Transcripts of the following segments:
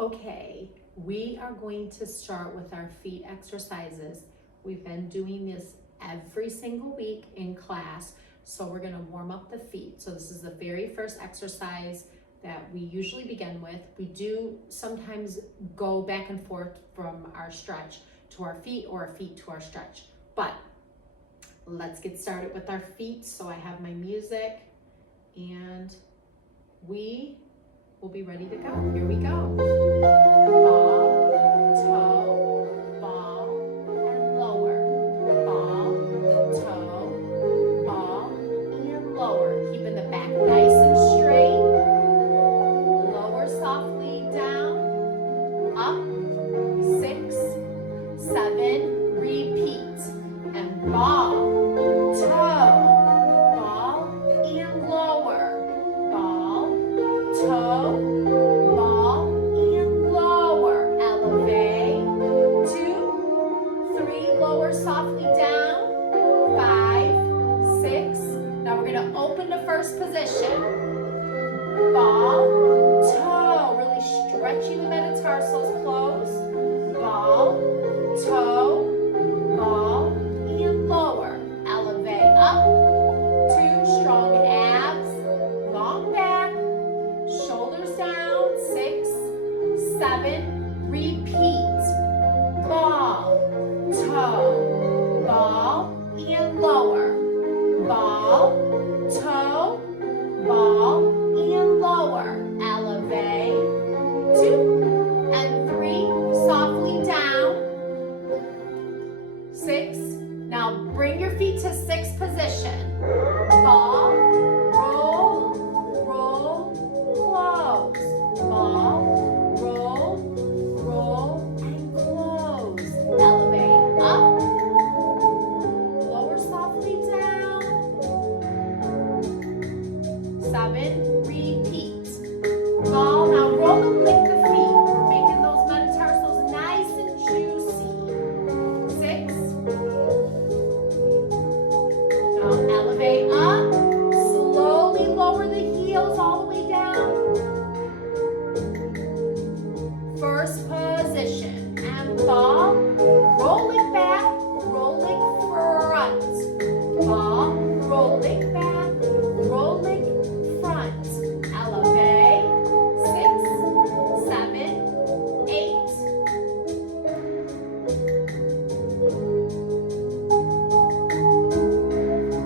Okay, we are going to start with our feet exercises. We've been doing this every single week in class, so we're gonna warm up the feet. So this is the very first exercise that we usually begin with. We do sometimes go back and forth from our stretch to our feet or our feet to our stretch. But let's get started with our feet. So I have my music and we will be ready to go. Here we go. Ball, toe, ball, and lower. Ball, toe, ball, and lower. Keeping the back nice and straight. Lower softly down. Up. 6, 7. Repeat. And ball, toe, ball, and lower. Ball, toe, ball, and lower. Elevate. 2, 3. Lower softly down. 5, 6. Now we're going to open to first position. Ball, toe. Really stretching the metatarsals close. Ball, toe, ball, and lower. Elevate up. 2. Strong abs. Long back. Shoulders down. 6, 7. Repeat. Ball, toe, ball, and lower. Ball, toe, ball, and lower. Elevate. 2 and 3. Softly down. 6. Now bring your feet to 6th position. Ball, roll, roll, close. Ball, roll, roll, and close. Elevate up. Lower softly down. 7. Repeat. Ball. Now roll and lick the feet. We're making those metatarsals nice and juicy. 6. Now elevate up. Slowly lower the heels all the way down. First position. And ball. Roll it back. Roll it front. Ball. Roll it back. Roll it front. Elevate. 6, 7, 8.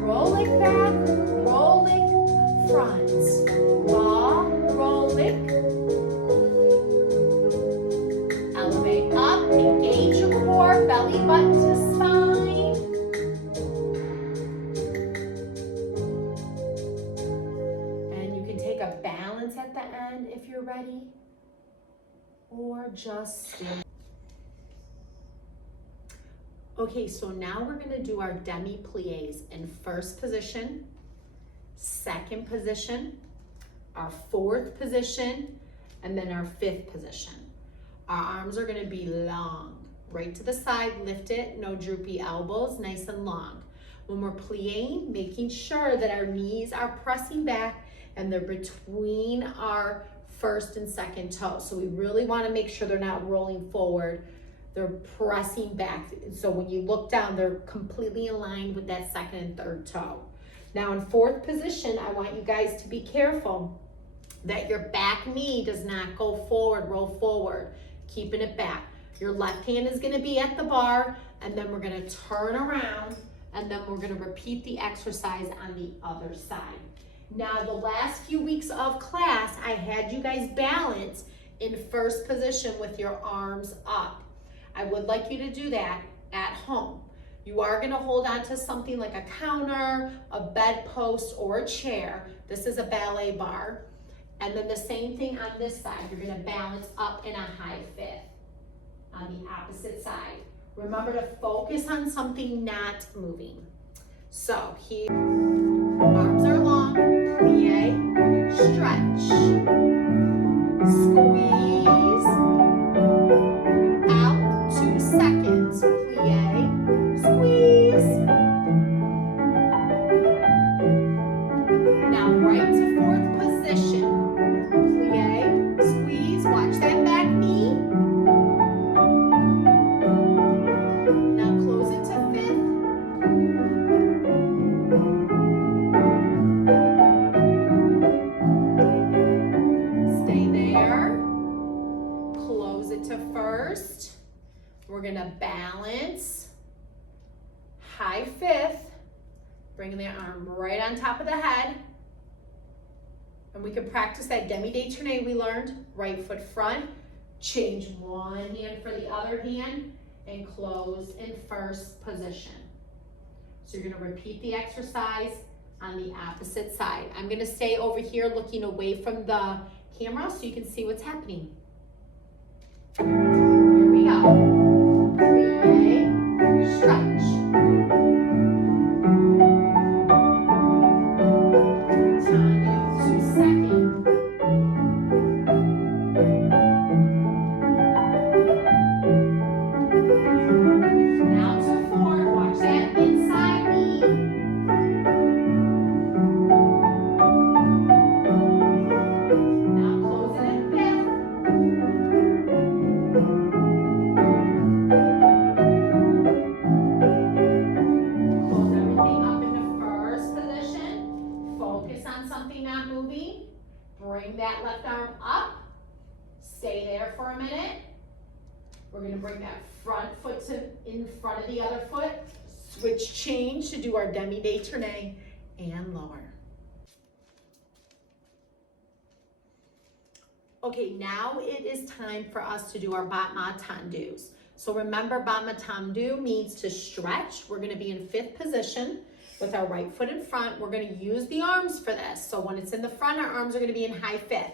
Roll it back, roll it front. Ball, roll it. Elevate up, engage your core, belly button to spine. And you can take a balance at the end if you're ready, or just stand. Okay, so now we're gonna do our demi-plies in first position, second position, our fourth position, and then our fifth position. Our arms are gonna be long, right to the side, lift it, no droopy elbows, nice and long. When we're plieing, making sure that our knees are pressing back and they're between our first and second toes. So we really wanna make sure they're not rolling forward. They're pressing back. So when you look down, they're completely aligned with that second and third toe. Now in fourth position, I want you guys to be careful that your back knee does not go forward, roll forward, keeping it back. Your left hand is gonna be at the bar, and then we're gonna turn around, and then we're gonna repeat the exercise on the other side. Now the last few weeks of class, I had you guys balance in first position with your arms up. I would like you to do that at home. You are gonna hold on to something like a counter, a bedpost, or a chair. This is a ballet bar. And then the same thing on this side. You're gonna balance up in a high fifth on the opposite side. Remember to focus on something not moving. So here, arms are long, plie, stretch, squeeze, out, 2 seconds, plie, squeeze. Now right to fourth position, plie, squeeze, watch that back knee. We're gonna balance, high fifth, bringing the arm right on top of the head. And we can practice that demi-détourné we learned. Right foot front, change one hand for the other hand, and close in first position. So you're gonna repeat the exercise on the opposite side. I'm gonna stay over here looking away from the camera so you can see what's happening. Here we go. Plie, stretch. Bring that left arm up. Stay there for a minute. We're gonna bring that front foot in front of the other foot. Switch change to do our demi-détourné and lower. Okay, now it is time for us to do our battement tendus. So remember, battement tendu means to stretch. We're gonna be in fifth position with our right foot in front. We're gonna use the arms for this. So when it's in the front, our arms are gonna be in high fifth.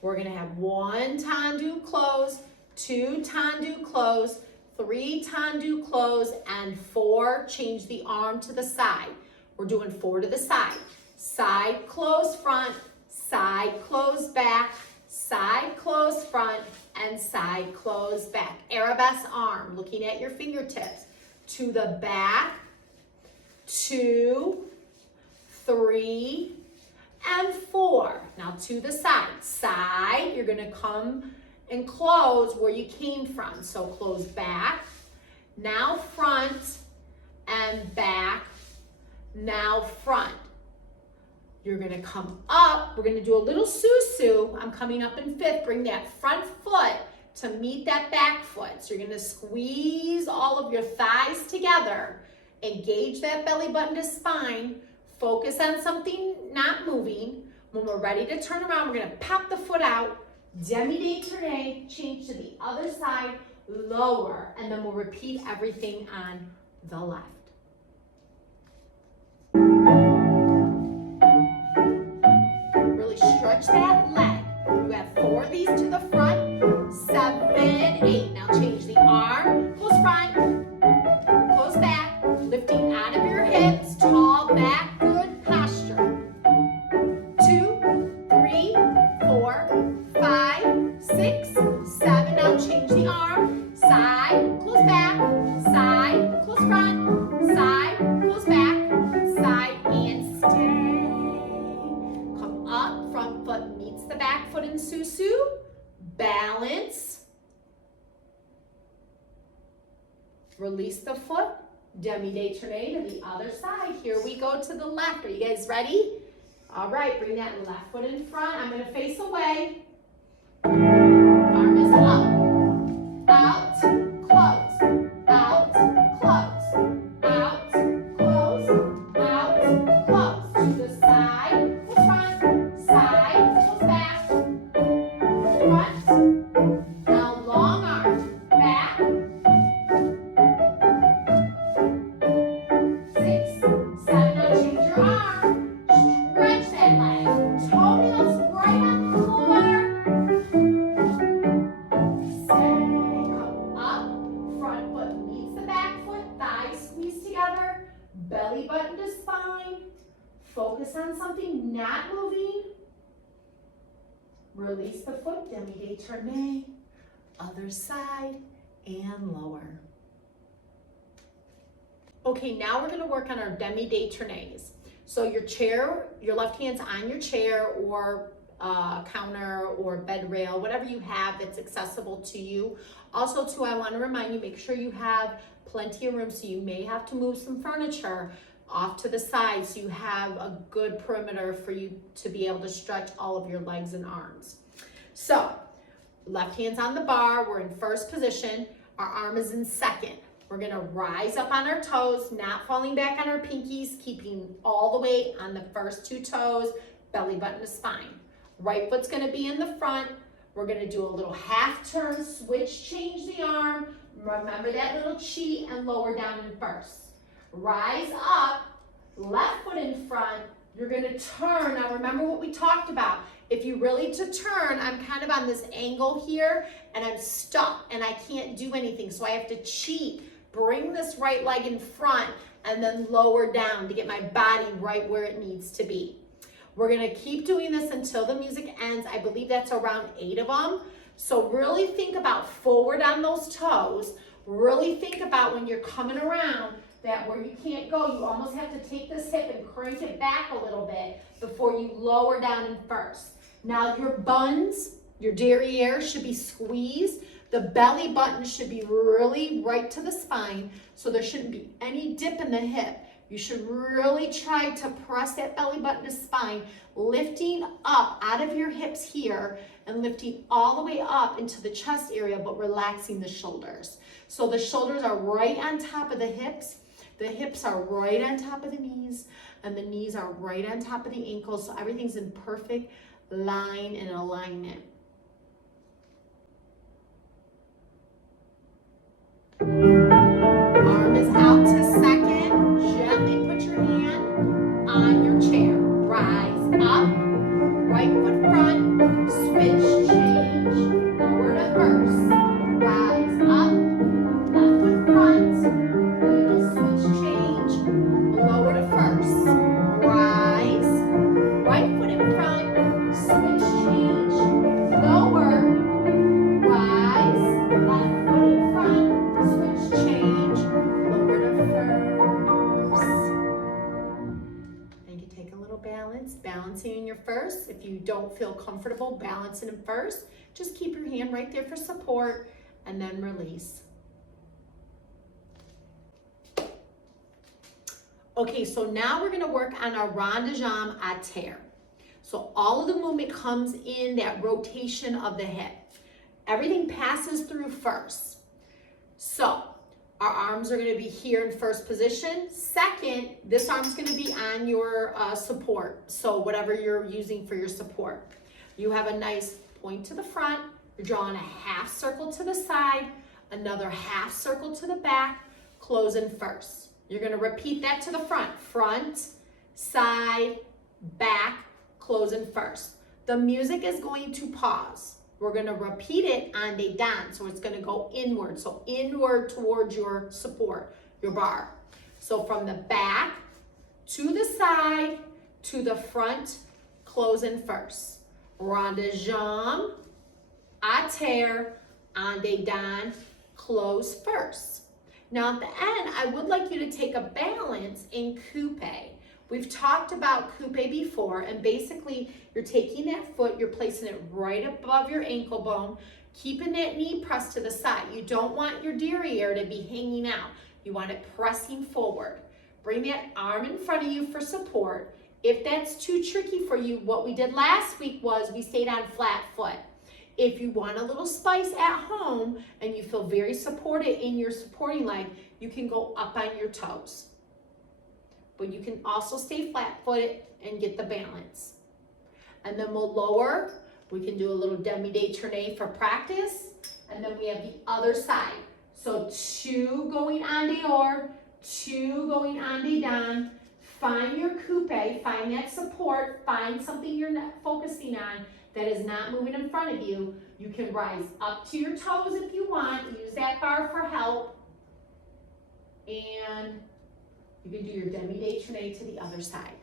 We're gonna have 1 tendu close, 2 tendu close, 3 tendu close, and 4 change the arm to the side. We're doing 4 to the side. Side close front, side close back, side close front, and side close back. Arabesque arm, looking at your fingertips. To the back, 2, 3, and 4. Now to the side. Side, you're gonna come and close where you came from. So close back, now front, and back, now front. You're gonna come up. We're gonna do a little susu. I'm coming up in fifth. Bring that front foot to meet that back foot. So you're gonna squeeze all of your thighs together. Engage that belly button to spine. Focus on something not moving. When we're ready to turn around, we're gonna pop the foot out, demi-détourné, change to the other side, lower, and then we'll repeat everything on the left. Really stretch that leg. You have 4 of these to the front, 7, 8. Now change the arm, close front, close back, lifting out of your hips, tall back, good posture. 2, 3, 4, 5, 6, 7. Now change the arm, side, close back, side, close front, side, close back, side, and stay. Come up, front foot meets the back foot in susu. Balance. Release the foot. Demi-détourné to the other side. Here we go to the left. Are you guys ready? All right, bring that left foot in front. I'm gonna face away. Arm is up. Out, close. Out, close. Out, close. Out, close. To the side, close front, side, close back, front. Now long arm, back. 6, 7. Now change your arm. Stretch that leg. Toenails right on the floor. Stay. Come up. Front foot meets the back foot. Thighs squeeze together. Belly button to spine. Focus on something not moving. Release the foot. Demi-détourné. Other side and lower. Okay, now we're gonna work on our demi-détournés. So your chair, your left hand's on your chair or counter or bed rail, whatever you have that's accessible to you. Also too, I wanna remind you, make sure you have plenty of room, so you may have to move some furniture off to the side so you have a good perimeter for you to be able to stretch all of your legs and arms. So, left hand's on the bar, we're in first position. Our arm is in second. We're gonna rise up on our toes, not falling back on our pinkies, keeping all the weight on the first two toes, belly button to spine. Right foot's gonna be in the front. We're gonna do a little half turn, switch, change the arm. Remember that little chi and lower down in first. Rise up, left foot in front. You're gonna turn. Now remember what we talked about. If you really to turn, I'm kind of on this angle here and I'm stuck and I can't do anything. So I have to cheat, bring this right leg in front and then lower down to get my body right where it needs to be. We're gonna keep doing this until the music ends. I believe that's around 8 of them. So really think about forward on those toes. Really think about when you're coming around that where you can't go, you almost have to take this hip and crank it back a little bit before you lower down in first. Now your buns, your derriere should be squeezed. The belly button should be really right to the spine, so there shouldn't be any dip in the hip. You should really try to press that belly button to spine, lifting up out of your hips here and lifting all the way up into the chest area, but relaxing the shoulders. So the shoulders are right on top of the hips are right on top of the knees, and the knees are right on top of the ankles, so everything's in perfect line and alignment. Arm is out to second. Gently put your hand on your chair. Rise up, right foot front, switch, change, lower to first. Rise up, left foot front, little switch, change, lower to first. Rise, right foot in front, switch, change, lower. Rise, left foot in front, switch, change, lower to first. And you can take a little balance, balancing in your first. If you don't feel comfortable balancing in first, just keep your hand right there for support and then release. Okay, so now we're gonna work on our rond de jambe à terre. So all of the movement comes in that rotation of the hip. Everything passes through first. So our arms are gonna be here in first position. Second, this arm's gonna be on your support. So whatever you're using for your support. You have a nice point to the front. You're drawing a half circle to the side, another half circle to the back, closing first. You're gonna repeat that to the front. Front, side, back, closing first. The music is going to pause. We're gonna repeat it en dedans, so it's gonna go inward. So inward towards your support, your bar. So from the back to the side to the front, closing first. Rond de jambe, à terre, en dedans, close first. Now at the end, I would like you to take a balance in coupe. We've talked about coupe before, and basically you're taking that foot, you're placing it right above your ankle bone, keeping that knee pressed to the side. You don't want your derriere to be hanging out. You want it pressing forward. Bring that arm in front of you for support. If that's too tricky for you, what we did last week was we stayed on flat foot. If you want a little spice at home and you feel very supported in your supporting leg, you can go up on your toes. But you can also stay flat-footed and get the balance. And then we'll lower. We can do a little demi-détourné for practice. And then we have the other side. So 2 going en dehors, 2 en dedans. Find your coupe, find that support, find something you're not focusing on that is not moving in front of you. You can rise up to your toes if you want. Use that bar for help. And you can do your demi-détourné to the other side.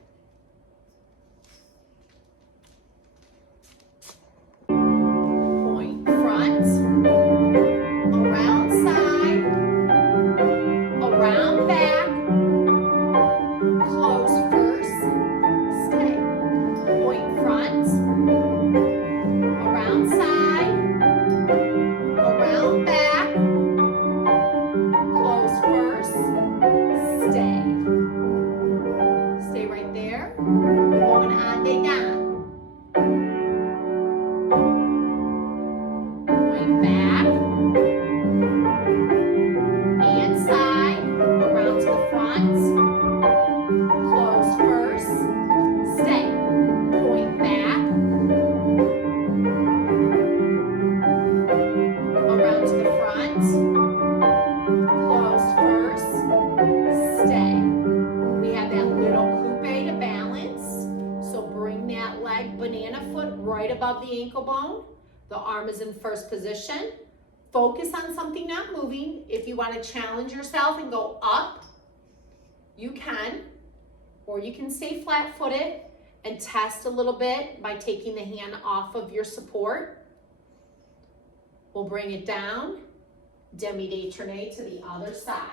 Point front, around side, around back, close first, stay. Point front, around side, around back, close first, stay. Stay right above the ankle bone. The arm is in first position. Focus on something not moving. If you want to challenge yourself and go up, you can. Or you can stay flat-footed and test a little bit by taking the hand off of your support. We'll bring it down. Demi-détourné to the other side.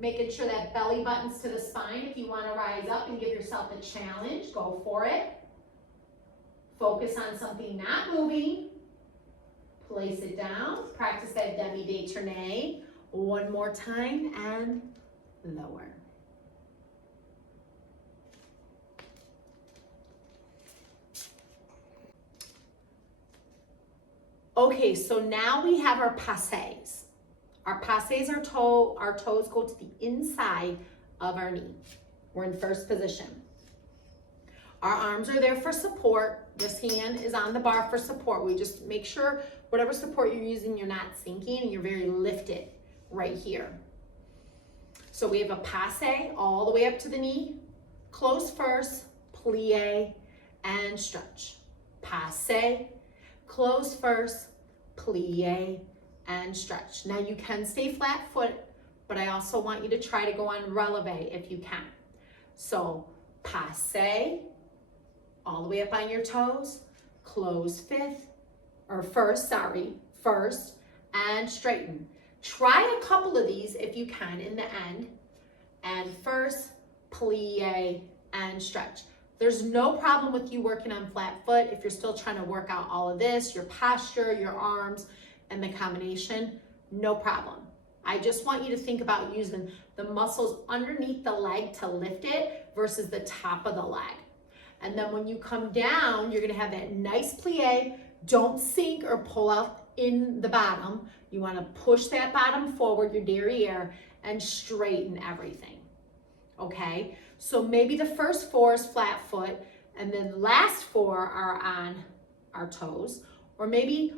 Making sure that belly button's to the spine. If you want to rise up and give yourself a challenge, go for it. Focus on something not moving. Place it down. Practice that demi-détourné. One more time and lower. Okay, so now we have our passés. Our passés are our toes go to the inside of our knee. We're in first position. Our arms are there for support. This hand is on the bar for support. We just make sure whatever support you're using, you're not sinking and you're very lifted right here. So we have a passé all the way up to the knee. Close first, plie, and stretch. Passé, close first, plie, and stretch. Now you can stay flat foot, but I also want you to try to go on releve if you can. So passé, all the way up on your toes, close first, and straighten. Try a couple of these if you can in the end. And first, plie, and stretch. There's no problem with you working on flat foot if you're still trying to work out all of this, your posture, your arms, and the combination, no problem. I just want you to think about using the muscles underneath the leg to lift it versus the top of the leg. And then when you come down, you're gonna have that nice plie. Don't sink or pull out in the bottom. You wanna push that bottom forward, your derriere, and straighten everything, okay? So maybe the first 4 is flat foot, and then the last 4 are on our toes, or maybe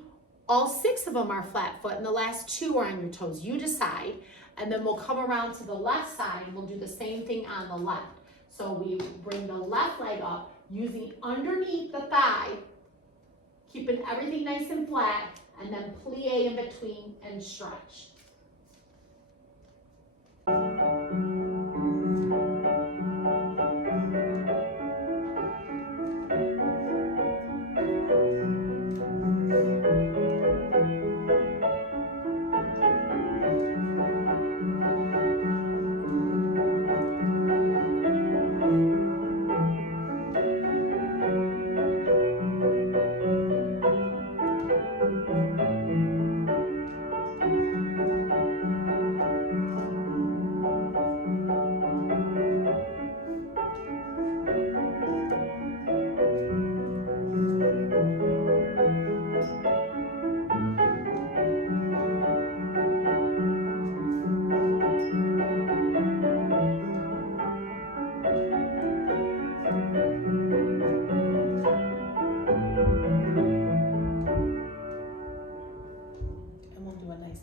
all 6 of them are flat foot and the last 2 are on your toes. You decide, and then we'll come around to the left side and we'll do the same thing on the left. So we bring the left leg up using underneath the thigh, keeping everything nice and flat, and then plie in between and stretch.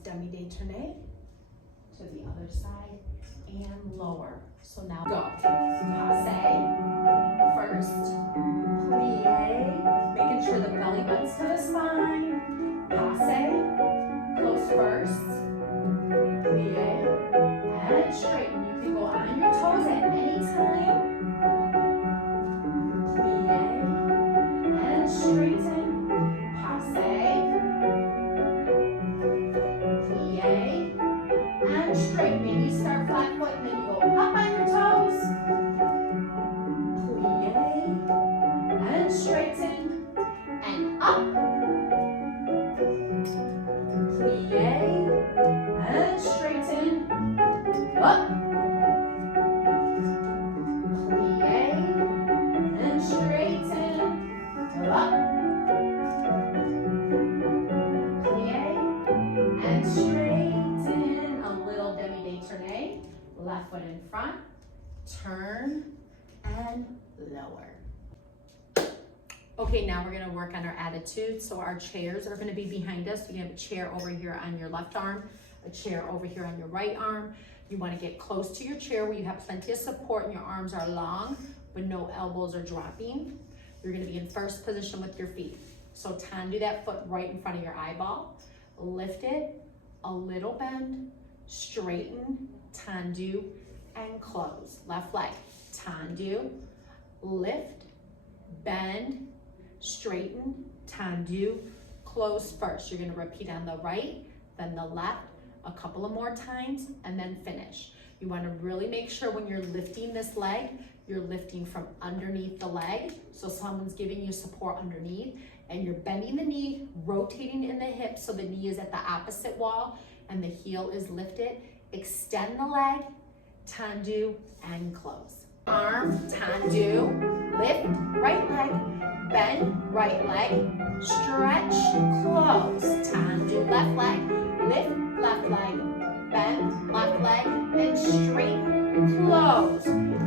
Demi-détourné to the other side and lower. So now go. Passé, first, plie, making sure the belly button's to the spine. Passé, close first, plie, and straighten. You can go on your toes at any time. Plie, and straight. Maybe start flat foot and then you go up on your toes. Plie and straighten and up. Plie and straighten up. Plie and straighten up. And straighten, a little demi-détourné, left foot in front, turn and lower. Okay, now we're gonna work on our attitude. So our chairs are gonna be behind us. You have a chair over here on your left arm, a chair over here on your right arm. You wanna get close to your chair where you have plenty of support and your arms are long, but no elbows are dropping. You're gonna be in first position with your feet. So tendu that foot right in front of your eyeball. Lift it, a little bend, straighten, tendu, and close. Left leg, tendu, lift, bend, straighten, tendu, close first. You're gonna repeat on the right, then the left, a couple of more times, and then finish. You wanna really make sure when you're lifting this leg, you're lifting from underneath the leg, so someone's giving you support underneath, and you're bending the knee, rotating in the hip so the knee is at the opposite wall and the heel is lifted. Extend the leg, tendu, and close. Arm, tendu, lift, right leg, bend, right leg, stretch, close. Tendu, left leg, lift, left leg, bend, left leg, and straighten, close.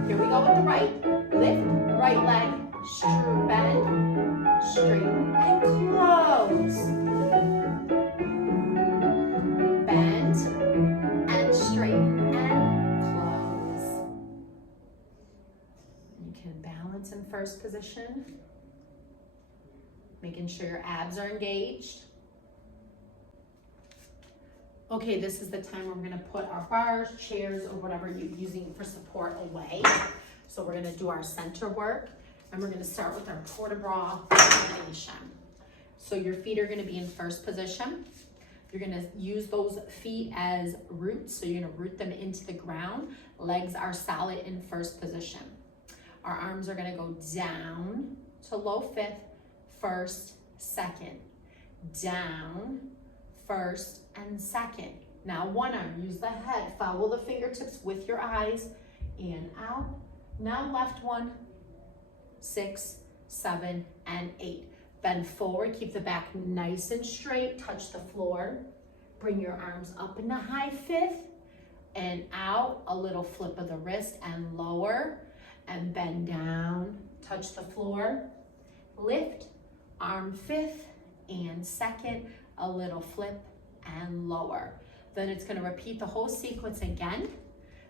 Here we go with the right, lift, right leg, bend, straighten, and close. Bend, and straighten, and close. You can balance in first position, making sure your abs are engaged. Okay, this is the time where we're gonna put our bars, chairs, or whatever you're using for support away. So we're gonna do our center work, and we're gonna start with our port de bras combination. So your feet are gonna be in first position. You're gonna use those feet as roots, so you're gonna root them into the ground. Legs are solid in first position. Our arms are gonna go down to low fifth, first, second. Down, first, and second. Now one arm, use the head, follow the fingertips with your eyes, in, out. Now left one, 6, 7, and 8. Bend forward, keep the back nice and straight, touch the floor. Bring your arms up into high fifth and out, a little flip of the wrist and lower, and bend down, touch the floor. Lift, arm fifth and second, a little flip and lower. Then it's gonna repeat the whole sequence again.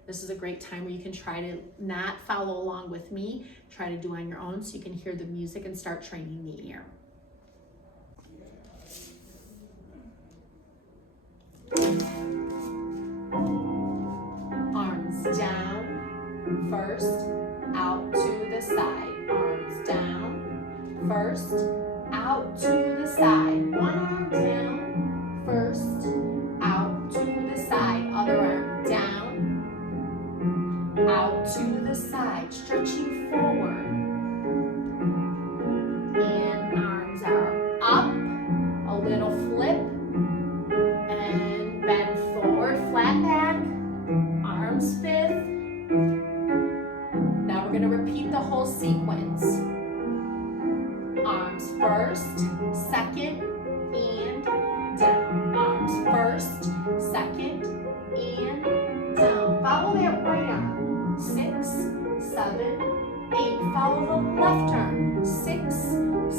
This is a great time where you can try to not follow along with me, try to do on your own so you can hear the music and start training the ear. Arms down, first, out to the side. Arms down, first, out to the side. One arm down, first, out to the side. Other arm down, out to the side, stretching forward. And arms are up, a little flip, and bend forward, flat back, arms fifth. Now we're gonna repeat the whole sequence. Arms first, second, and down. Arms first, second, and down. Follow that right arm. 6, 7, 8. Follow the left arm. 6,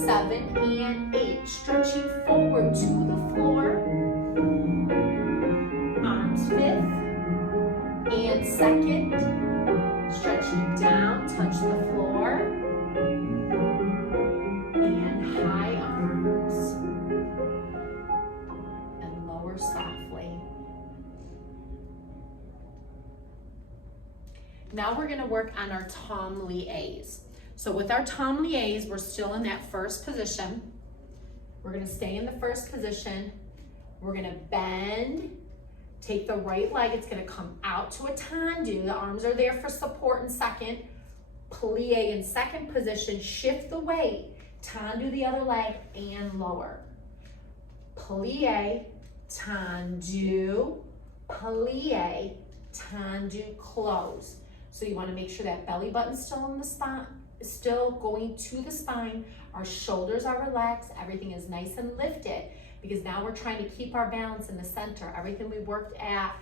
7, and 8. Stretching forward to the floor. Arms fifth and second. Stretching down, touch the floor. And high arms. And lower softly. Now we're gonna work on our tom liés. So with our tom liés, we're still in that first position. We're gonna stay in the first position. We're gonna bend, Take the right leg, it's gonna come out to a tendu. The arms are there for support in second. Plie in second position, shift the weight. Tendu the other leg and lower. Plie, tendu, plie, tendu, close. So you wanna make sure that belly button's still in the spine, still going to the spine. Our shoulders are relaxed, everything is nice and lifted, because now we're trying to keep our balance in the center. Everything we worked at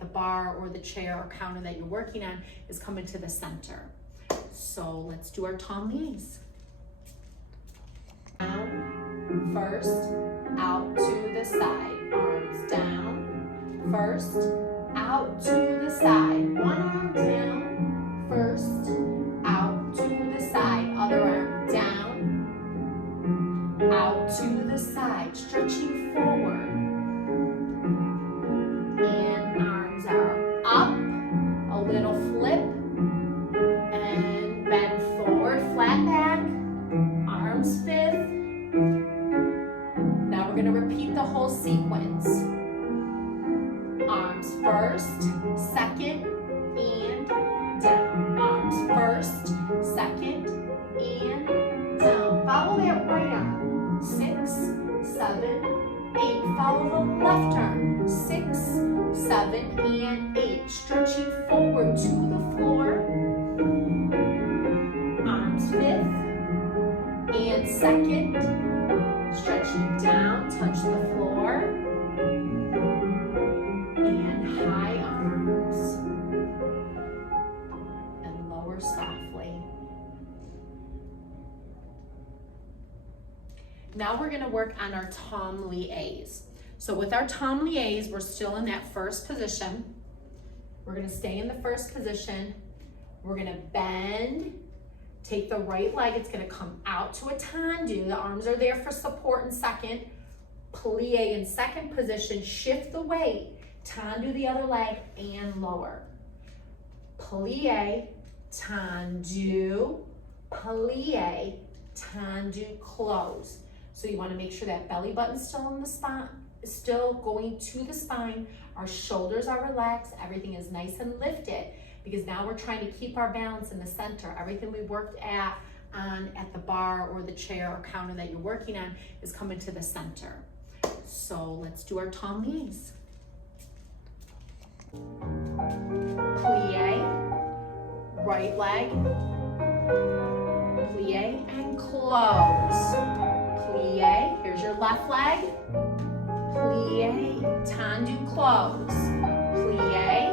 the bar or the chair or counter that you're working on is coming to the center. So let's do our tomlies. Down, first, out to the side, arms down, first, out to the side, one arm down, first, out to the side, other arm down, out to the side, stretching forward, and arms are up, a little flip, and bend forward, flat back, arms fifth. Now we're gonna repeat the whole sequence. Arms first, second, and down. Arms first, second, and down. Follow that right arm. 6, 7, 8. Follow the left arm. 6, 7, and 8. Stretching forward to the floor. Arms fifth and second. Stretching down, touch the floor. And high arms. And lower softly. Now we're gonna work on our tomlies. So with our tomlies, we're still in that first position. We're gonna stay in the first position. We're gonna bend, take the right leg, it's gonna come out to a tendu. The arms are there for support in second. Plie in second position, shift the weight. Tendu the other leg and lower. Plie, tendu, plie, tendu, close. So you wanna make sure that belly button's still in the spine, still going to the spine. Our shoulders are relaxed, everything is nice and lifted, because now we're trying to keep our balance in the center. Everything we worked at the bar or the chair or counter that you're working on is coming to the center. So let's do our tomlies. Plie, right leg, plie and close. Plie, here's your left leg, plie, tendu, close. Plie,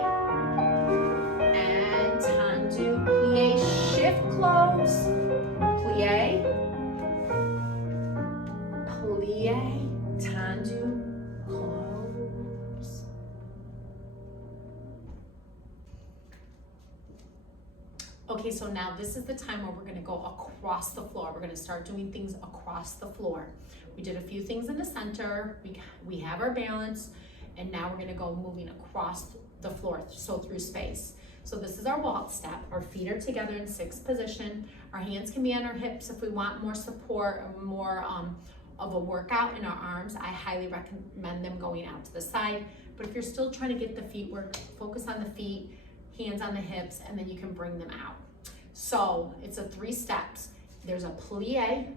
and tendu, plie, shift, close. Plie, plie, tendu, close. Okay, so now this is the time where we're gonna go across the floor. We're gonna start doing things across the floor. We did a few things in the center, we have our balance, and now we're gonna go moving across the floor, so through space. So this is our waltz step. Our feet are together in 6th position. Our hands can be on our hips if we want more support or more of a workout in our arms. I highly recommend them going out to the side. But if you're still trying to get the feet work, focus on the feet, hands on the hips, and then you can bring them out. So it's a 3 steps. There's a plie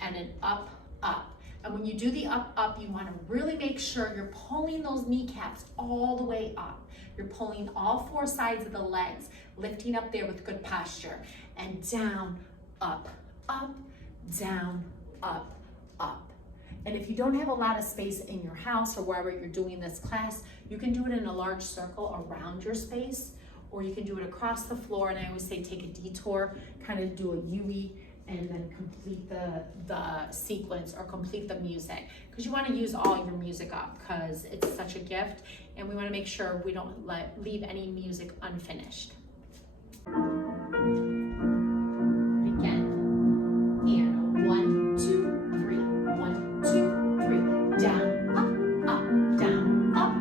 and an up, up. And when you do the up, up, you wanna really make sure you're pulling those kneecaps all the way up. You're pulling all 4 sides of the legs, lifting up there with good posture. And down, up, up, down, up, up. And if you don't have a lot of space in your house or wherever you're doing this class, you can do it in a large circle around your space, or you can do it across the floor. And I always say take a detour, kind of do a U-E, and then complete the sequence or complete the music. Because you want to use all your music up because it's such a gift, and we want to make sure we don't leave any music unfinished. Again. And 1, 2, 3. 1, 2, 3. Down, up, down, up.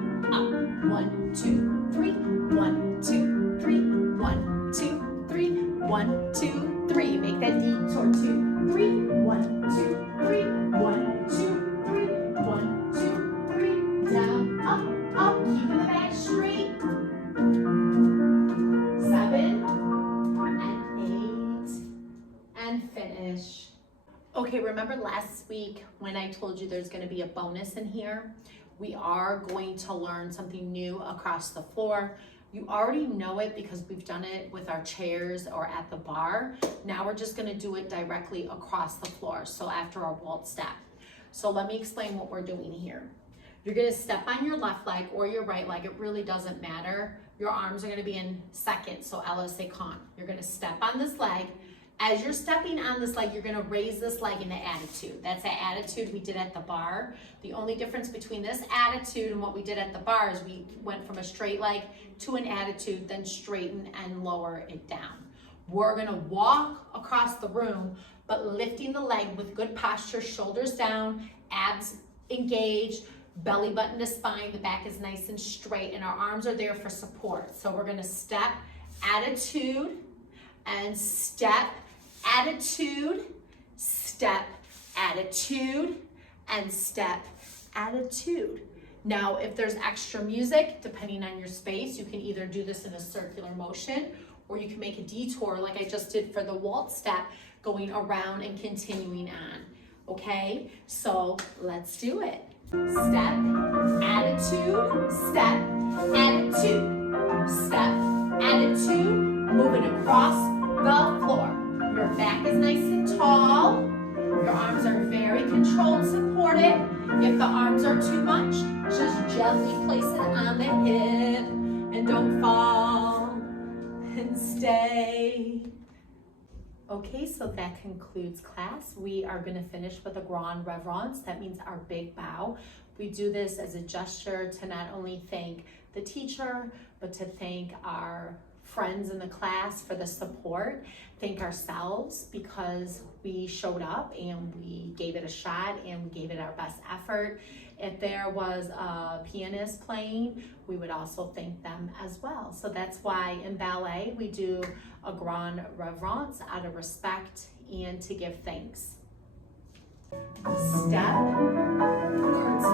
1, 2, 3. 1, 2, 3. 1, 2, 3. 1, 2, 3. Make that detour. 2, 3. 1, 2, 3. 1, 2, 3. 1, 2, 3. Down, up, Okay, remember last week when I told you there's going to be a bonus in here? We are going to learn something new across the floor. You already know it because we've done it with our chairs or at the bar. Now we're just going to do it directly across the floor, so after our waltz step. So let me explain what we're doing here. You're going to step on your left leg or your right leg. It really doesn't matter. Your arms are going to be in second, so LSA con. You're going to step on this leg. As you're stepping on this leg, you're going to raise this leg into attitude. That's the attitude we did at the bar. The only difference between this attitude and what we did at the bar is we went from a straight leg to an attitude, then straighten and lower it down. We're going to walk across the room, but lifting the leg with good posture, shoulders down, abs engaged, belly button to spine, the back is nice and straight, and our arms are there for support. So we're going to step, attitude, and step, attitude, step, attitude, and step, attitude. Now, if there's extra music, depending on your space, you can either do this in a circular motion, or you can make a detour like I just did for the waltz step, going around and continuing on. Okay, so let's do it. Step, attitude, step, attitude, step, attitude, moving across the floor. Your back is nice and tall. Your arms are very controlled, supported. If the arms are too much, just gently place it on the hip and don't fall and stay. Okay, so that concludes class. We are going to finish with a grand reverence. That means our big bow. We do this as a gesture to not only thank the teacher, but to thank our friends in the class for the support, thank ourselves because we showed up and we gave it a shot and we gave it our best effort. If there was a pianist playing, we would also thank them as well. So that's why in ballet we do a grand reverence out of respect and to give thanks. Step, curtsy.